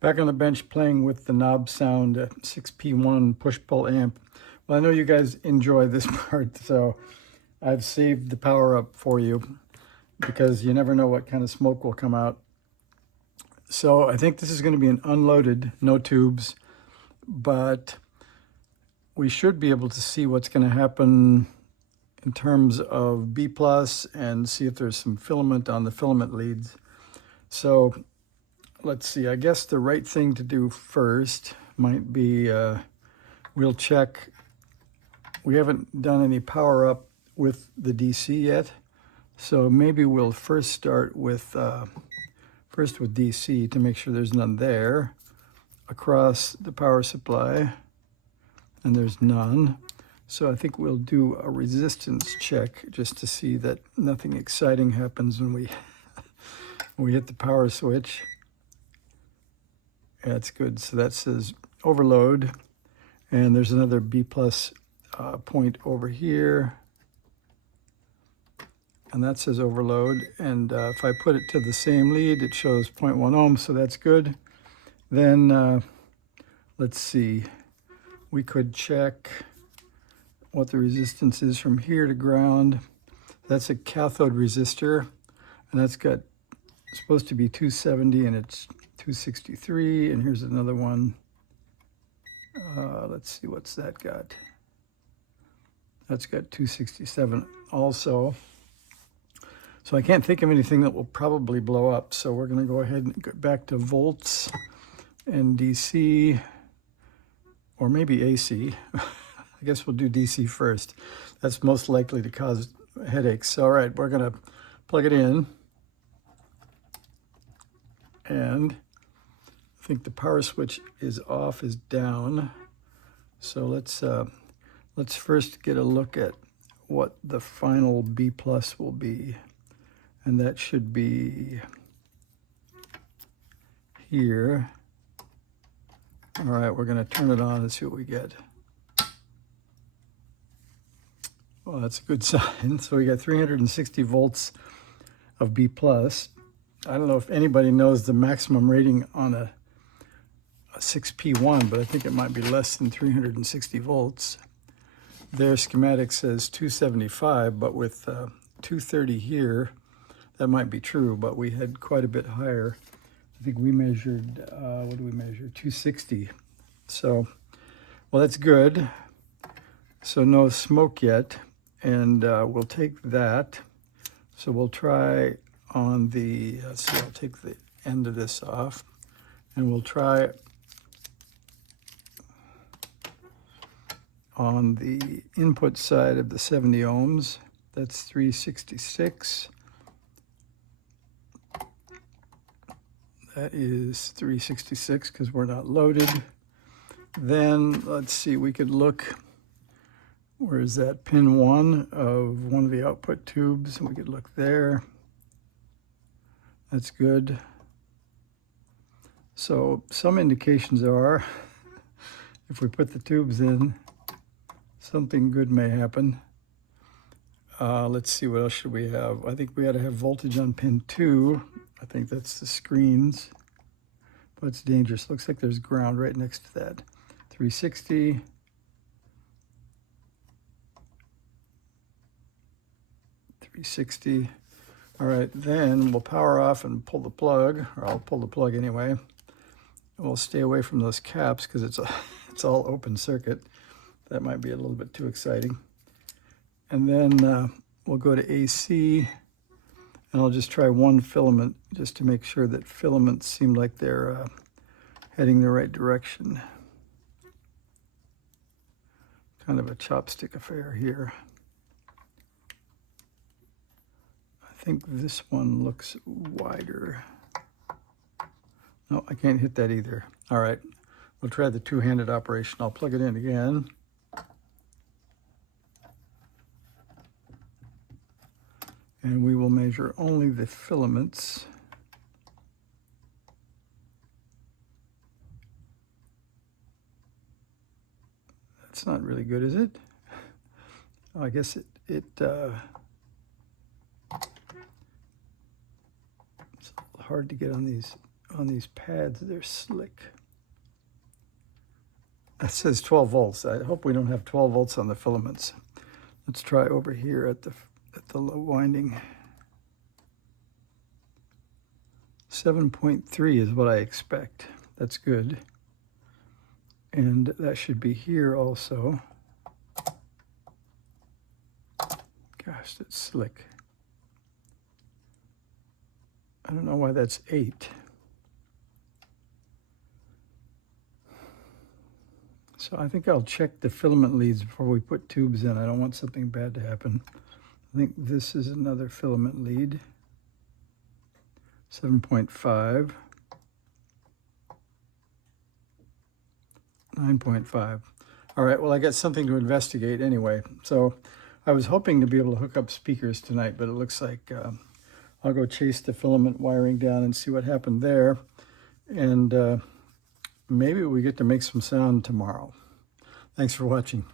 Back on the bench playing with the knob sound 6P1 push-pull amp. Well, I know you guys enjoy this part, so I've saved the power up for you because you never know what kind of smoke will come out. So I think this is going to be an unloaded, no tubes, but we should be able to see what's going to happen in terms of B plus and see if there's some filament on the filament leads. So let's see, I guess the right thing to do first might be, we'll check. We haven't done any power up with the DC yet. So maybe we'll first start with, DC to make sure there's none there. Across the power supply, and there's none. So I think we'll do a resistance check just to see that nothing exciting happens when we, when we hit the power switch. That's good. So that says overload, and there's another B plus point over here, and that says overload. And if I put it to the same lead, it shows 0.1 ohms, so that's good. Then let's see, we could check what the resistance is from here to ground. That's a cathode resistor, and that's got supposed to be 270, and it's 263, and here's another one. Let's see, what's that got? That's got 267 also. So I can't think of anything that will probably blow up. So we're going to go ahead and get back to volts and DC, or maybe AC. I guess we'll do DC first. That's most likely to cause headaches. All right, we're going to plug it in. And I think the power switch is off, is down. So let's first get a look at what the final B plus will be. And that should be here. All right, we're going to turn it on and see what we get. Well, that's a good sign. So we got 360 volts of B plus. I don't know if anybody knows the maximum rating on a 6P1, but I think it might be less than 360 volts. Their schematic says 275, but with 230 here, that might be true, but we had quite a bit higher. I think we measured, what do we measure? 260. So, well, that's good. So no smoke yet, and we'll take that. So we'll try on the, let's see, I'll take the end of this off, and we'll try on the input side of the 70 ohms. That's 366. That is 366 because we're not loaded. Then let's see, we could look, where is that? Pin 1 of one of the output tubes, and we could look there. That's good. So some indications are, if we put the tubes in, something good may happen. Let's see, what else should we have? I think we ought to have voltage on pin 2. I think that's the screens, but it's dangerous. Looks like there's ground right next to that. 360. All right, then we'll power off and pull the plug, or I'll pull the plug anyway. And we'll stay away from those caps because it's all open circuit. That might be a little bit too exciting. And then we'll go to AC, and I'll just try one filament just to make sure that filaments seem like they're heading the right direction. Kind of a chopstick affair here. I think this one looks wider. No, I can't hit that either. All right, we'll try the two-handed operation. I'll plug it in again. And we will measure only the filaments. That's not really good, is it? Oh, I guess it's hard to get on these. on these pads. They're slick. That says 12 volts. I hope we don't have 12 volts on the filaments. Let's try over here at the low winding. 7.3 is what I expect. That's good. And that should be here also. Gosh, that's slick. I don't know why that's 8. So I think I'll check the filament leads before we put tubes in. I don't want something bad to happen. I think this is another filament lead. 7.5. 9.5. All right, well, I got something to investigate anyway. So I was hoping to be able to hook up speakers tonight, but it looks like I'll go chase the filament wiring down and see what happened there. And maybe we get to make some sound tomorrow. Thanks for watching.